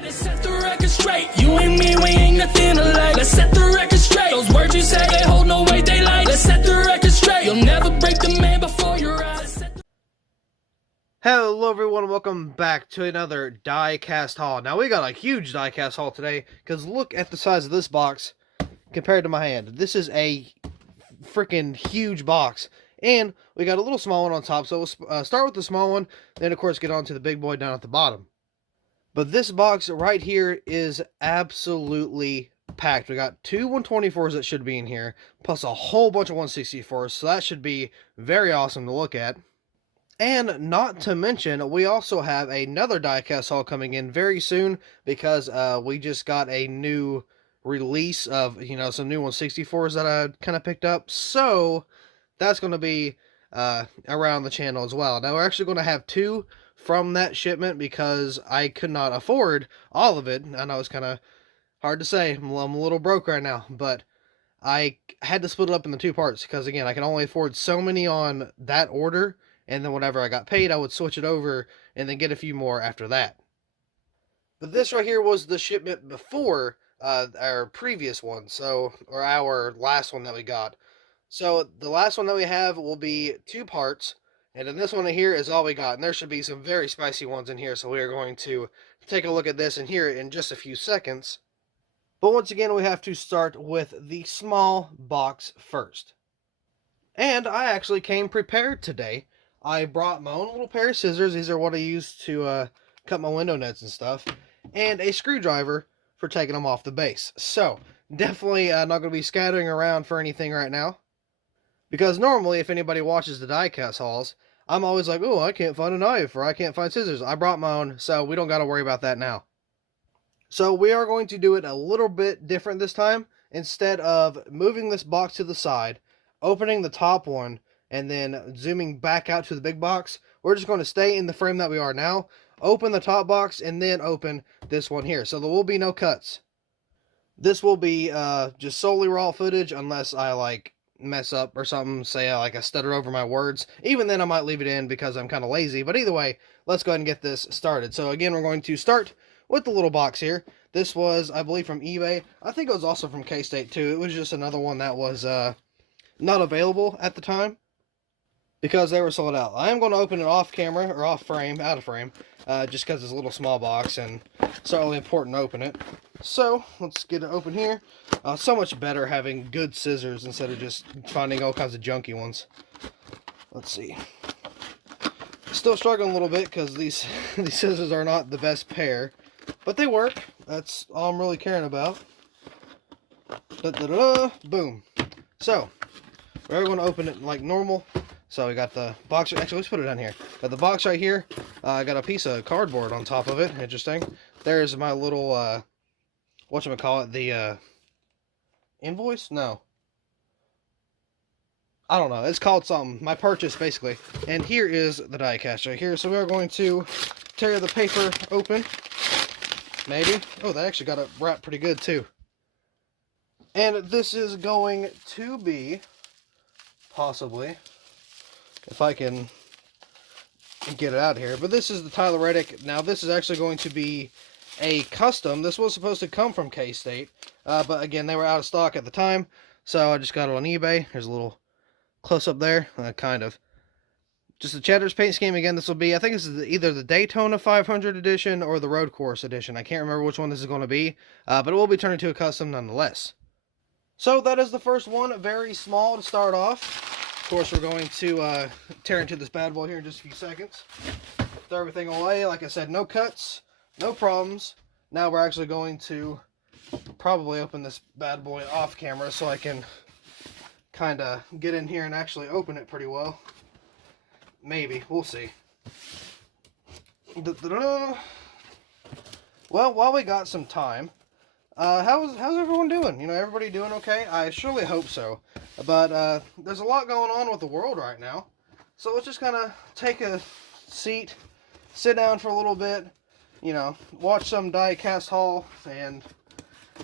Let's set the record straight. You and me, we ain't nothing alike. Let's set the record straight. Those words you say, they hold no weight, they like. Let's set the record straight. You'll never break the man before your eyes. Hello everyone, welcome back to another diecast haul. Now we got a huge diecast haul today, because look at the size of this box compared to my hand. This is a freaking huge box. And we got a little small one on top, so we'll start with the small one, then of course get on to the big boy down at the bottom. But this box right here is absolutely packed. We got two 124s that should be in here, plus a whole bunch of 164s, so that should be very awesome to look at. And not to mention, we also have another diecast haul coming in very soon, because we just got a new release of, some new 164s that I kind of picked up. So that's going to be around the channel as well. Now we're actually going to have two from that shipment, because I could not afford all of it. I know it's kind of hard to say. I'm a little broke right now, but I had to split it up into two parts, because again, I can only afford so many on that order, and then whenever I got paid, I would switch it over and then get a few more after that. But this right here was the shipment before our previous one, or our last one that we got. So the last one that we have will be two parts, and then this one here is all we got. And there should be some very spicy ones in here, so we are going to take a look at this and hear it in just a few seconds. But once again, we have to start with the small box first. And I actually came prepared today. I brought my own little pair of scissors. These are what I use to cut my window nets and stuff. And a screwdriver for taking them off the base. So, definitely not going to be scattering around for anything right now. Because normally, if anybody watches the diecast hauls, I'm always like, oh, I can't find a knife, or I can't find scissors. I brought my own, so we don't got to worry about that now. So we are going to do it a little bit different this time. Instead of moving this box to the side, opening the top one, and then zooming back out to the big box, we're just going to stay in the frame that we are now, open the top box, and then open this one here. So there will be no cuts. This will be just solely raw footage, unless I mess up or something, say I stutter over my words. Even then I might leave it in because I'm kind of lazy, but either way, let's go ahead and get this started. So again, we're going to start with the little box here. This was, I believe, from eBay. I think it was also from K-State too. It was just another one that was not available at the time, because they were sold out. I am going to open it off camera, or off frame, out of frame, just because it's a little small box, and it's not really important to open it. So, let's get it open here. So much better having good scissors instead of just finding all kinds of junky ones. Let's see. Still struggling a little bit, because these scissors are not the best pair, but they work. That's all I'm really caring about. Boom. So, we're going to open it like normal. So we got the box. Actually, let's put it down here. Got the box right here. I got a piece of cardboard on top of it. Interesting. There's my little whatchamacallit, the invoice? No. I don't know. It's called something. My purchase, basically. And here is the diecast right here. So we are going to tear the paper open. Maybe. Oh, they actually got it wrapped pretty good, too. And this is going to be, possibly, if I can get it out of here. But this is the Tyler Reddick. Now, this is actually going to be a custom. This was supposed to come from K-State. But again, they were out of stock at the time. So I just got it on eBay. There's a little close-up there. Kind of. Just the Cheddar's paint scheme. Again, this will be, I think this is either the Daytona 500 edition or the Road Course edition. I can't remember which one this is going to be. But it will be turned into a custom nonetheless. So that is the first one. Very small to start off. Of course, we're going to tear into this bad boy here in just a few seconds. Throw everything away. Like I said, no cuts, no problems. Now we're actually going to probably open this bad boy off camera so I can kind of get in here and actually open it pretty well. Maybe. We'll see. Well, while we got some time, how's everyone doing? Everybody doing okay? I surely hope so. But there's a lot going on with the world right now. So let's just kind of take a seat, sit down for a little bit, watch some diecast haul, and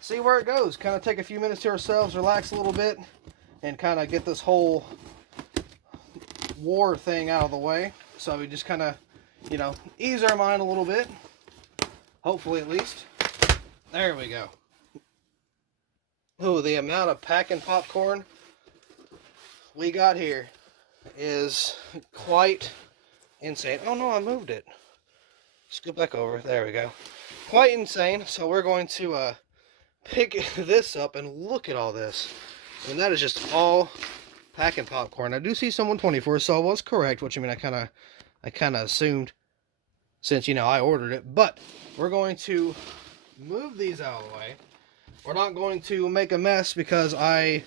see where it goes. Kind of take a few minutes to ourselves, relax a little bit, and kind of get this whole war thing out of the way. So we just kind of, ease our mind a little bit. Hopefully, at least. There we go. Oh, the amount of packing popcorn we got here is quite insane. Oh no, I moved it. Scoot back over. There we go. Quite insane. So we're going to pick this up and look at all this. And that is just all packing popcorn. I do see some 124, so I was correct, which I mean I kind of assumed since, you know, I ordered it. But we're going to move these out of the way. We're not going to make a mess because I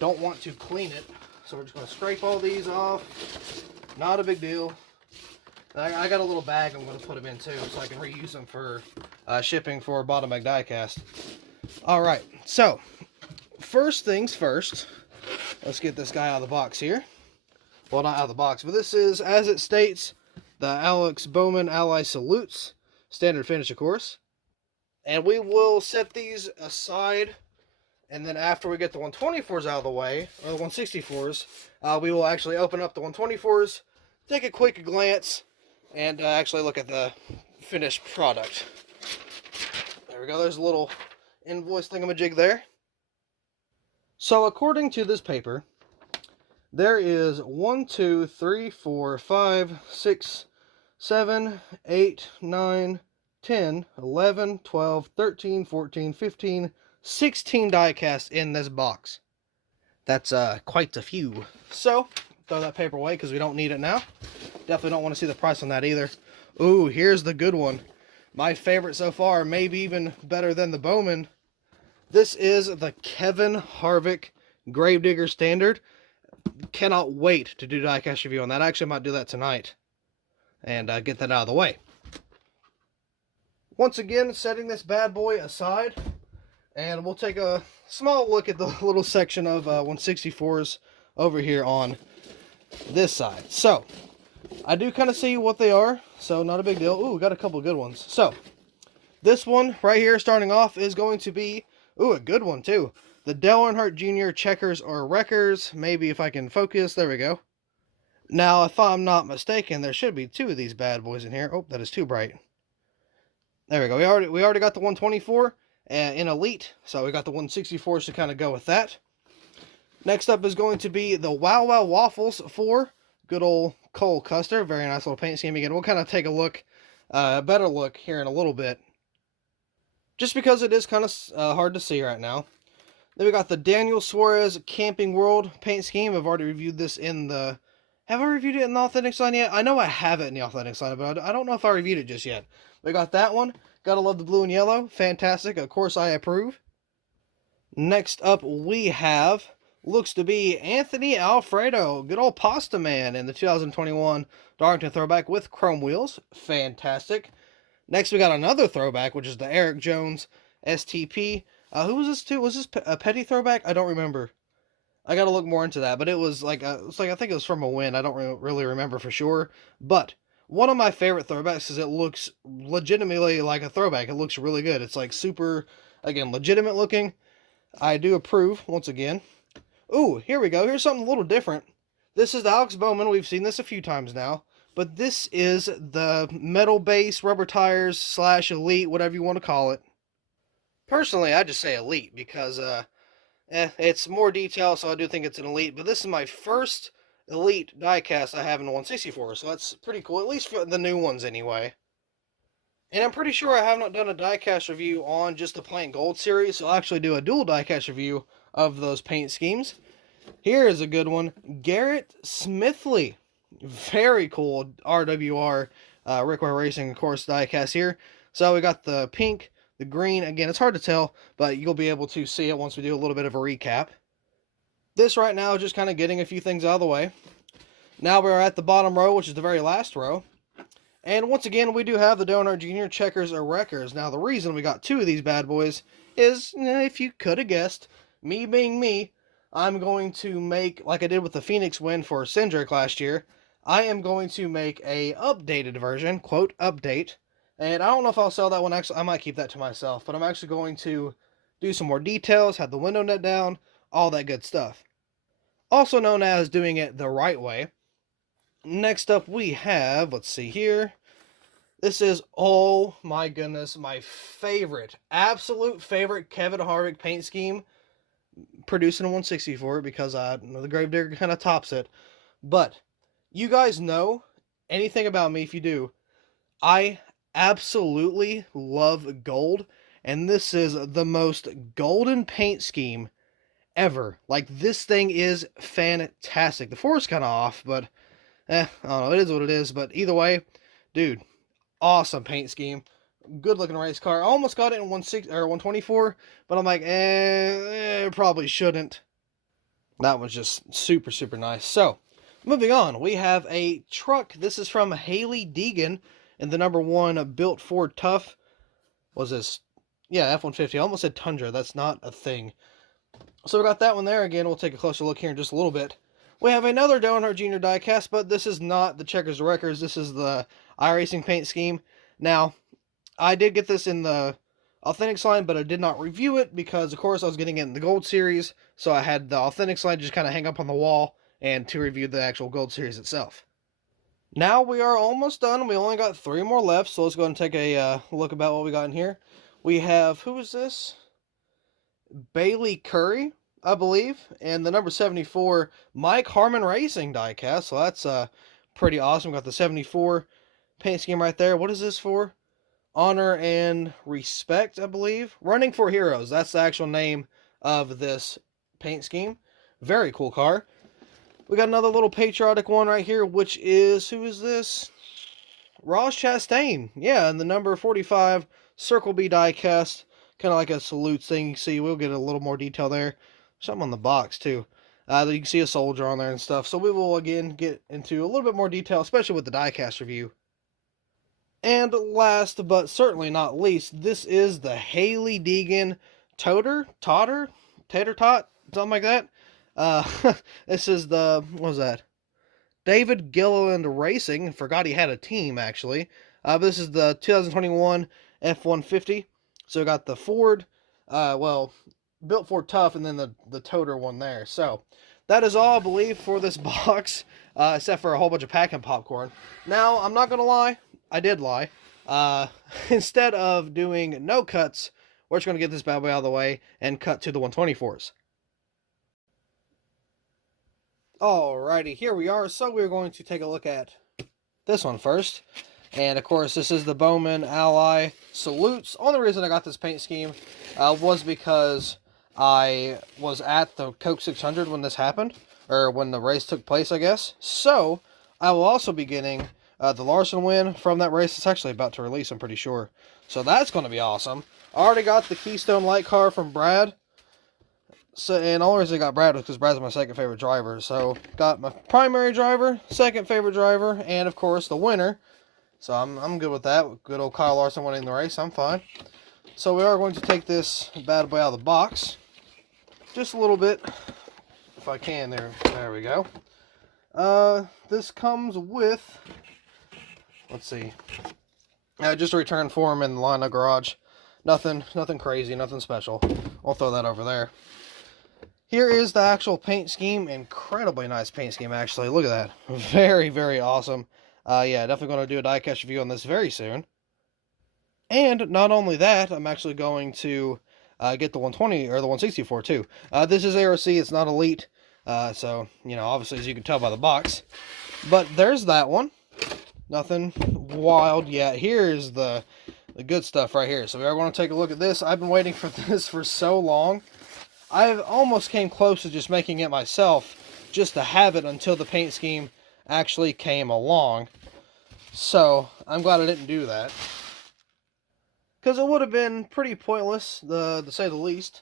don't want to clean it. So we're just going to scrape all these off. Not a big deal. I got a little bag I'm going to put them in too, so I can reuse them for shipping for Bottom Bag Diecast. Alright, so first things first, let's get this guy out of the box here. Well, not out of the box, but this is, as it states, the Alex Bowman Ally Salutes. Standard finish, of course. And we will set these aside, and then after we get the 124s out of the way, or the 164s, we will actually open up the 124s, take a quick glance, and actually look at the finished product. There we go, there's a little invoice thingamajig there. So according to this paper, there is 1, 2, 3, 4, 5, 6, 7, 8, 9, 10, 11, 12, 13, 14, 15, 16 die-casts in this box. That's quite a few. So, throw that paper away because we don't need it now. Definitely don't want to see the price on that either. Ooh, here's the good one. My favorite so far, maybe even better than the Bowman. This is the Kevin Harvick Gravedigger Standard. Cannot wait to do die-cast review on that. I actually might do that tonight and get that out of the way. Once again, setting this bad boy aside, and we'll take a small look at the little section of 164s over here on this side. So, I do kind of see what they are, so not a big deal. Ooh, we got a couple good ones. So, this one right here starting off is going to be, ooh, a good one too. The Dale Earnhardt Jr. Checkers or Wreckers. Maybe if I can focus, there we go. Now, if I'm not mistaken, there should be two of these bad boys in here. Oh, that is too bright. There we go. We already got the 124 in Elite, so we got the 164s to kind of go with that. Next up is going to be the Wow Wow Waffles for good old Cole Custer. Very nice little paint scheme again. We'll kind of take a look, a better look here in a little bit, just because it is kind of hard to see right now. Then we got the Daniel Suarez Camping World paint scheme. I've already reviewed this in the... Have I reviewed it in the Authentic line yet? I know I have it in the Authentic line, but I don't know if I reviewed it just yet. We got that one. Gotta love the blue and yellow. Fantastic. Of course, I approve. Next up, we have... looks to be Anthony Alfredo. Good old Pasta Man in the 2021 Darlington Throwback with chrome wheels. Fantastic. Next, we got another throwback, which is the Eric Jones STP. Who was this to? Was this a petty throwback? I don't remember. I gotta look more into that, but it was like I think it was from a win. I don't really remember for sure. But one of my favorite throwbacks is it looks legitimately like a throwback. It looks really good. It's like super, again, legitimate looking. I do approve once again. Ooh, here we go. Here's something a little different. This is the Alex Bowman. We've seen this a few times now. But this is the metal base, rubber tires, / Elite, whatever you want to call it. Personally, I just say Elite because it's more detail, so I do think it's an Elite. But this is my first Elite diecast I have in the 164, so that's pretty cool, at least for the new ones anyway. And I'm pretty sure I have not done a diecast review on just the plain gold series, so I'll actually do a dual diecast review of those paint schemes. Here is a good one. Garrett Smithley. Very cool RWR Rickwire Racing, of course, diecast here. So we got the pink, the green. Again, it's hard to tell, but you'll be able to see it once we do a little bit of a recap. This right now is just kind of getting a few things out of the way. Now we're at the bottom row, which is the very last row. And once again, we do have the Dale Earnhardt Jr. Checkers or Wreckers. Now, the reason we got two of these bad boys is, if you could have guessed, me being me, I'm going to make, like I did with the Phoenix win for Cindric last year, I am going to make a updated version, quote, update. And I don't know if I'll sell that one. Actually, I might keep that to myself. But I'm actually going to do some more details, have the window net down, all that good stuff. Also known as doing it the right way. Next up we have, let's see here, This is, oh my goodness, my favorite, absolute favorite Kevin Harvick paint scheme. Producing a 164 because the Gravedigger kind of tops it. But you guys know anything about me if you do. I absolutely love gold, and this is the most golden paint scheme ever. Like, this thing is fantastic. The four is kind of off, but I don't know, it is what it is. But either way, dude, awesome paint scheme. Good looking race car. I almost got it in 124, but I'm like, probably shouldn't. That was just super, super nice. So, moving on, we have a truck. This is from Hailie Deegan in the number 1 Built Ford Tough. Was this? Yeah, F-150. I almost said Tundra. That's not a thing. So we got that one there. Again, we'll take a closer look here in just a little bit. We have another Dale Earnhardt Jr. diecast, but this is not the Checkers Records. This is the iRacing paint scheme. Now, I did get this in the Authentics line, but I did not review it because, of course, I was getting it in the Gold Series, so I had the Authentics line just kind of hang up on the wall and to review the actual Gold Series itself. Now we are almost done. We only got 3 more left, so let's go ahead and take a look about what we got in here. We have, who is this? Bailey Curry, I believe, and the number 74 Mike Harmon Racing diecast, so that's pretty awesome. We got the 74 paint scheme right there. What is this for? Honor and Respect, I believe. Running for Heroes. That's the actual name of this paint scheme. Very cool car. We got another little patriotic one right here, which is, who is this? Ross Chastain. Yeah, and the number 45 Circle B diecast. Kind of like a salute thing. You see, we'll get a little more detail there. Something on the box, too. You can see a soldier on there and stuff. So we will, again, get into a little bit more detail, especially with the diecast review. And last, but certainly not least, this is the Hailie Deegan Tater Tot, something like that. This is the, what was that? David Gilliland Racing. Forgot he had a team, actually. But this is the 2021 F-150. So we got the Ford, Built Ford Tough, and then the Toter one there. So that is all, I believe, for this box, except for a whole bunch of packing popcorn. Now, I'm not going to lie. I did lie. Instead of doing no cuts, we're just going to get this bad boy out of the way and cut to the 124s. Alrighty, here we are. So we're going to take a look at this one first. And of course, this is the Bowman Ally Salutes. Only reason I got this paint scheme was because I was at the Coke 600 when this happened, or when the race took place, I guess. So I will also be getting the Larson win from that race. It's actually about to release, I'm pretty sure. So that's going to be awesome. I already got the Keystone Light car from Brad. So, and the only reason I got Brad was because Brad's my second favorite driver. So, got my primary driver, second favorite driver, and of course the winner. So I'm good with that. Good old Kyle Larson winning the race. I'm fine. So we are going to take this bad boy out of the box. Just a little bit, if I can. There we go. This comes with, let's see, just a return form in the Lino garage. Nothing crazy, nothing special. I'll throw that over there. Here is the actual paint scheme. Incredibly nice paint scheme, actually. Look at that. Very, very awesome. Yeah, definitely going to do a diecast review on this very soon. And not only that, I'm actually going to get the 120 or the 164 too. This is ARC, it's not Elite. So, you know, obviously as you can tell by the box. But there's that one. Nothing wild yet. Here's the good stuff right here. So we are going to take a look at this. I've been waiting for this for so long. I've almost came close to just making it myself just to have it until the paint scheme actually came along. So I'm glad I didn't do that, because it would have been pretty pointless, to say the least.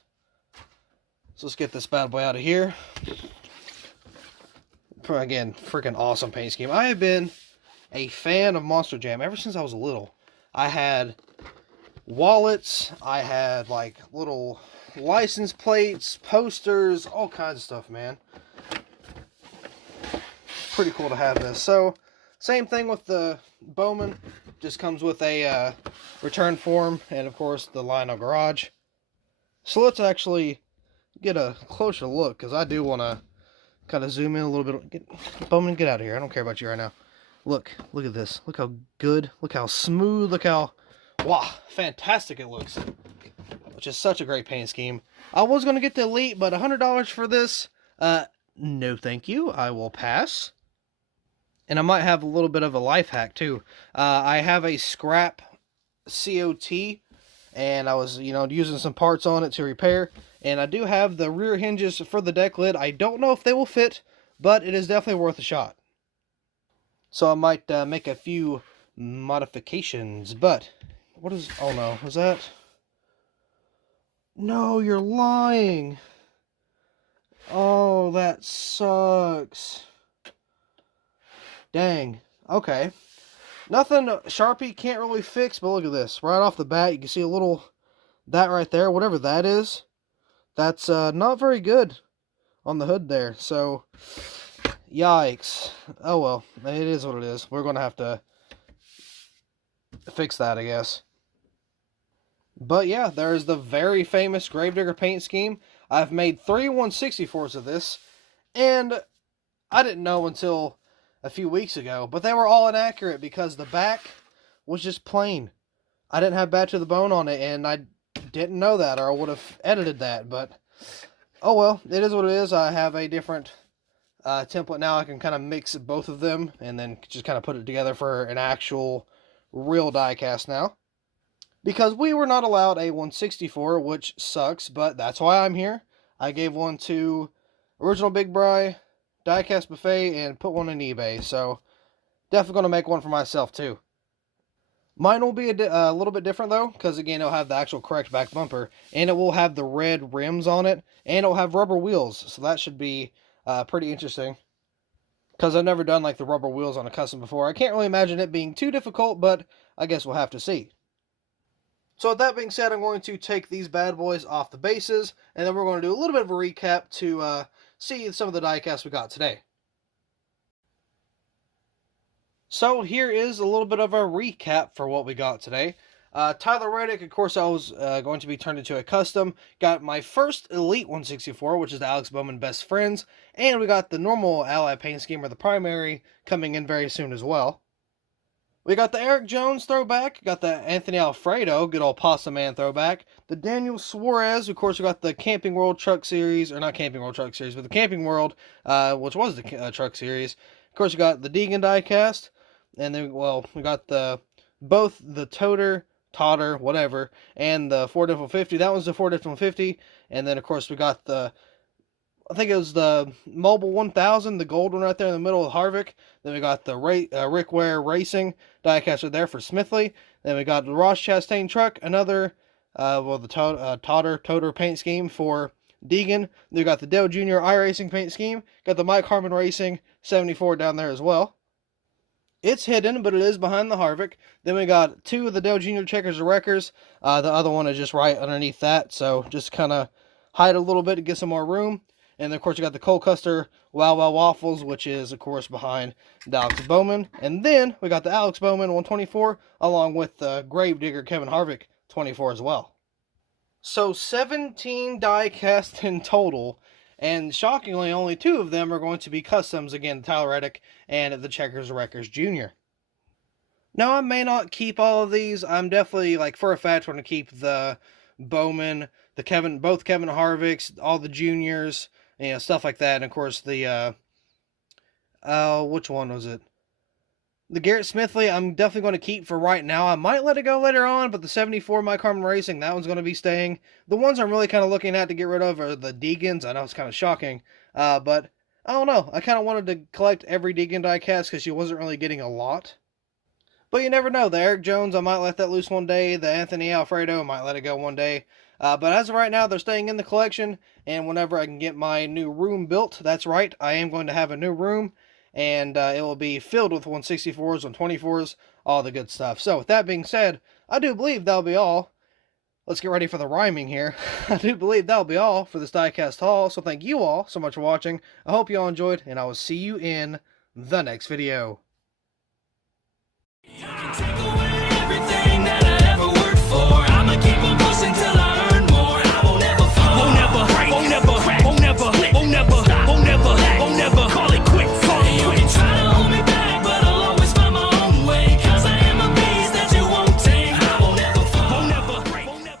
So let's get this bad boy out of here. Again, freaking awesome paint scheme. I have been a fan of Monster Jam ever since I was little. I had wallets, I had like little license plates, posters, all kinds of stuff, man. Pretty cool to have this. So same thing with the Bowman, just comes with a return form and of course the Lino garage. So let's actually get a closer look, because I do want to kind of zoom in a little bit. Bowman, get out of here. I don't care about you right now. Look at this. Look how good, look how smooth, look how, wow, fantastic it looks. Which is such a great paint scheme. I was going to get the Elite, but $100 for this, no thank you, I will pass. And I might have a little bit of a life hack too. I have a scrap COT, and I was, using some parts on it to repair. And I do have the rear hinges for the deck lid. I don't know if they will fit, but it is definitely worth a shot. So I might make a few modifications, but what is, oh no, is that? No, you're lying. Oh, that sucks. Dang. Okay. Nothing Sharpie can't really fix, but look at this. Right off the bat, you can see a little, that right there, whatever that is, that's not very good on the hood there. So, yikes. Oh well, it is what it is. We're going to have to fix that, I guess. But yeah, there's the very famous Gravedigger paint scheme. I've made 3 1/64s of this, and I didn't know until a few weeks ago, but they were all inaccurate because the back was just plain. I didn't have Bad to the Bone on it, and I didn't know that, or I would have edited that, but oh well, it is what it is. I have a different template now. I can kind of mix both of them, and then just kind of put it together for an actual real diecast now. Because we were not allowed a 1/64, which sucks, but that's why I'm here. I gave one to Original Big Bry, Diecast Buffet, and put one on eBay, so definitely going to make one for myself too. Mine will be a little bit different though, because again, it'll have the actual correct back bumper, and it will have the red rims on it, and it'll have rubber wheels, so that should be pretty interesting. Because I've never done like the rubber wheels on a custom before. I can't really imagine it being too difficult, but I guess we'll have to see. So with that being said, I'm going to take these bad boys off the bases, and then we're going to do a little bit of a recap to see some of the diecasts we got today. So here is a little bit of a recap for what we got today. Tyler Reddick, of course, I was going to be turned into a custom. Got my first Elite 1/64, which is the Alex Bowman Best Friends, and we got the normal Ally paint scheme, or the primary, coming in very soon as well. We got the Eric Jones throwback, got the Anthony Alfredo, good old Pasta Man throwback, the Daniel Suarez, of course we got the Camping World Truck Series, or not Camping World Truck Series, but the Camping World, which was the Truck Series. Of course we got the Deegan diecast, and then, well, we got both the Toter, whatever, and the Ford F-150. That was the Ford F-150, and then of course we got I think it was the Mobile 1000, the gold one right there in the middle of Harvick. Then we got the Rick Ware Racing diecast there for Smithley. Then we got the Ross Chastain truck, another, the Toter paint scheme for Deegan. Then we got the Dale Jr. iRacing paint scheme. Got the Mike Harmon Racing 74 down there as well. It's hidden, but it is behind the Harvick. Then we got 2 of the Dale Jr. Checkers and Wreckers. The other one is just right underneath that, so just kind of hide a little bit to get some more room. And then, of course, you got the Cole Custer Wow Wow Waffles, which is, of course, behind the Alex Bowman. And then we got the Alex Bowman 124, along with the Gravedigger Kevin Harvick 24 as well. So 17 die cast in total, and shockingly, only 2 of them are going to be customs. Again, Tyler Reddick and the Checkers Wreckers Jr. Now, I may not keep all of these. I'm definitely, like, for a fact, going to keep the Bowman, both Kevin Harvicks, all the juniors, stuff like that. And of course the which one was it? The Garrett Smithley, I'm definitely going to keep for right now. I might let it go later on, but the 74 Mike Harmon Racing, that one's going to be staying. The ones I'm really kind of looking at to get rid of are the Deegans. I know it's kind of shocking, but I don't know. I kind of wanted to collect every Deegan diecast because she wasn't really getting a lot. But you never know. The Eric Jones, I might let that loose one day. The Anthony Alfredo, I might let it go one day. But as of right now, they're staying in the collection, and whenever I can get my new room built, that's right, I am going to have a new room, and it will be filled with 1/64s, 1/24s, all the good stuff. So with that being said, I do believe that'll be all. Let's get ready for the rhyming here. I do believe that'll be all for this diecast haul, so thank you all so much for watching. I hope you all enjoyed, and I will see you in the next video.